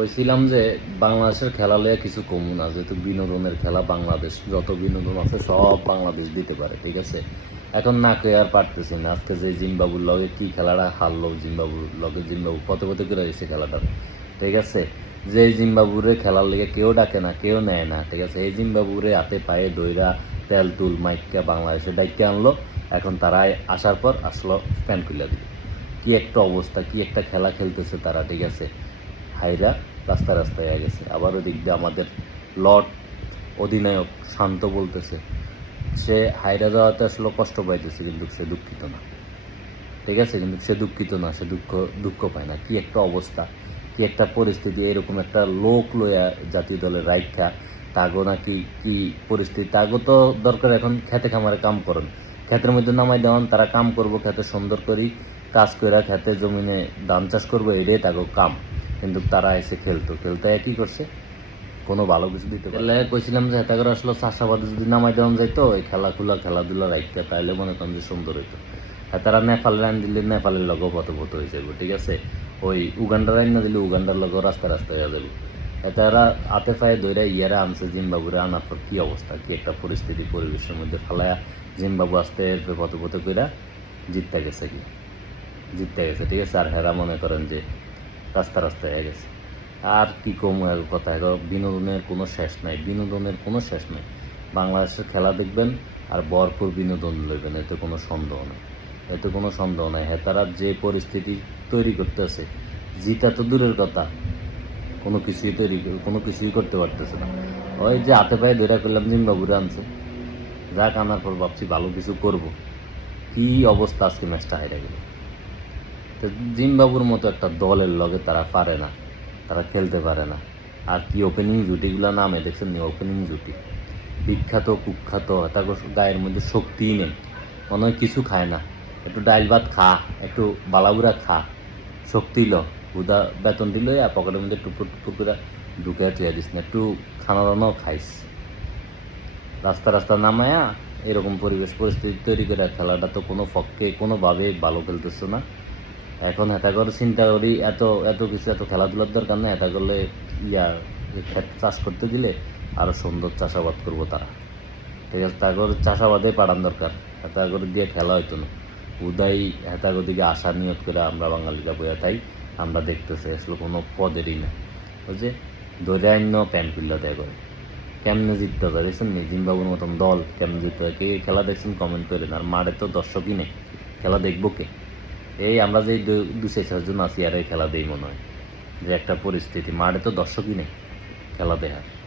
কইছিলাম যে বাংলাদেশের খেলা লইয়া কিছু কমু না, যেহেতু বিনোদনের খেলা বাংলাদেশ, যত বিনোদন আছে সব বাংলাদেশ দিতে পারে, ঠিক আছে? এখন না কে আর পারতেছি না। আজকে যে জিম্বাবুর লগে কি খেলাটা হারলো, জিম্বাবুর লগে জিম্বাবু, কত কত করে হয়েছে খেলাটা, ঠিক আছে? যে জিম্বাবুরে খেলার লেগে কেউ ডাকে না, কেউ নেয় না, ঠিক আছে? এই জিম্বাবুরে হাতে পায়ে দইরা তেল তুল মাইকা বাংলাদেশে ডাইকে আনলো, এখন তারাই আসার পর আসলো প্যান খুলে দিল। কি একটা অবস্থা, কি একটা খেলা খেলতেছে তারা, ঠিক আছে? হাইরা রাস্তা রাস্তায় হয়ে গেছে। আবার ওদিক দিয়ে আমাদের লর্ড অধিনায়ক শান্ত বলতেছে, সে হাইরা যাওয়াতে আসলে কষ্ট পাইতেছে কিন্তু সে দুঃখিত না। ঠিক আছে? কিন্তু সে দুঃখিত না, সে দুঃখ দুঃখ পায় না। কি একটা অবস্থা, কি একটা পরিস্থিতি, এরকম একটা লোক লইয়া জাতীয় দলের রাইখা, তাগো নাকি কি পরিস্থিতি? তাগো তো দরকার এখন খেতে খামারে কাম করেন। ক্ষেতের মধ্যে নামাই দেওয়ান, তারা কাম করব, খেতে সুন্দর করি, কাজ কইরা খেতে জমিনে ধান চাষ করব, এটাই তাগো কাম। কিন্তু তারা এসে খেলতো। খেলতে কি করছে? কোনো ভালো কিছু দিতে পারলে কইছিলাম যে হেতা করে আসলে চাষাবাদে যদি নামাই দেওয়া যাইতো ওই খেলাধুলা খেলাধুলা রাখতে তাইলে মনে করেন যে সুন্দর হইতো। আর তারা নেপাল রান দিলে নেপালের লগেও পথপথ হয়ে যাবে ঠিক আছে? ওই উগান্ডার রান না দিলে উগান্ডার লগেও রাস্তা রাস্তা হয়ে যাবে তারা হাতে পায়ে দইরা ইয়ারা আনছে জিম্বাবুরে আনার পর কী অবস্থা? কি একটা পরিস্থিতি পরিবেশের মধ্যে ফেলায়া জিম্বাবু আসতে আস্তে পথ পথ কইরা জিততে গেছে কি? জিততে গেছে, ঠিক আছে? আর হেরা মনে করেন যে রাস্তা রাস্তা হয়ে গেছে। আর কি কম কথা বিনোদনের কোনো শেষ নাই, বিনোদনের কোনো শেষ নাই। বাংলাদেশের খেলা দেখবেন আর ভরপুর বিনোদন লইবেন, এতে কোনো সন্দেহ নেই। এতে কোনো সন্দেহ নাই। হ্যাঁ তারা যে পরিস্থিতি তৈরি করতেছে জিতা তো দূরের কথা, কোনো কিছুই তৈরি কোনো কিছুই করতে পারতেছে না। ওই যে হাতে পায়ে ধরে করলাম জিম্বাবুরে আনছে। যাক আনার পর ভাবছি ভালো কিছু করব। কি অবস্থা আজকে ম্যাচটা হাইরা গেল? তো জিম্বাবুর মতো একটা দলের লগে তারা পারে না, তারা খেলতে পারে না। আর কি ওপেনিং জুটিগুলো নামে, দেখছেন ওপেনিং জুটি। বিখ্যাত, কুখ্যাত, তারপর গায়ের মধ্যে শক্তিই নেই। মনে হয় কিছু খায় না। একটু ডাইল ভাত খা, একটু বালাবুরা খা, শক্তি ল। হুদা বেতন দিল আর পকেটের মধ্যে টুকুর টুকুর করে ঢুকে তুই দিস না, একটু খানা দানাও খাইস। রাস্তা রাস্তা নামায়া এরকম পরিবেশ, পরিস্থিতি তৈরি করে খেলাটা তো কোনো পক্ষে কোনোভাবে ভালো খেলতেছে না। এখন এটা করে চিন্তা করি, এত এত কিছু, এত খেলাধুলার দরকার না এটা করলে ইয়া ক্ষেত চাষ করতে দিলে আরও সুন্দর চাষাবাদ করব তারা। ঠিক আছে তারপর চাষাবাদে পাঠান দরকার এটা করে দিয়ে খেলা হইতো না। উদয় হেতাগো দিকে আশা নিয়ত করে আমরা বাঙালিরা বইয়া তাই, আমরা দেখতেছি আসলে কোনো পদেরই না। বুঝছে দৈরান্য প্যান পিল্লা দেয় করে কেমনে জিততে হবে দেখছেন নি জিম্বাবুর মতন দল কেমনে জিততে হবে কে খেলা দেখছেন? কমেন্ট করেন। আর মাঠে তো দর্শকই নেই। খেলা দেখব কে? এই আমরা যে দু- চারজন আছি, আর খেলা দেই মনে হয়। যে একটা পরিস্থিতি, মাঠে তো দর্শকই নেই, খেলা দেখার।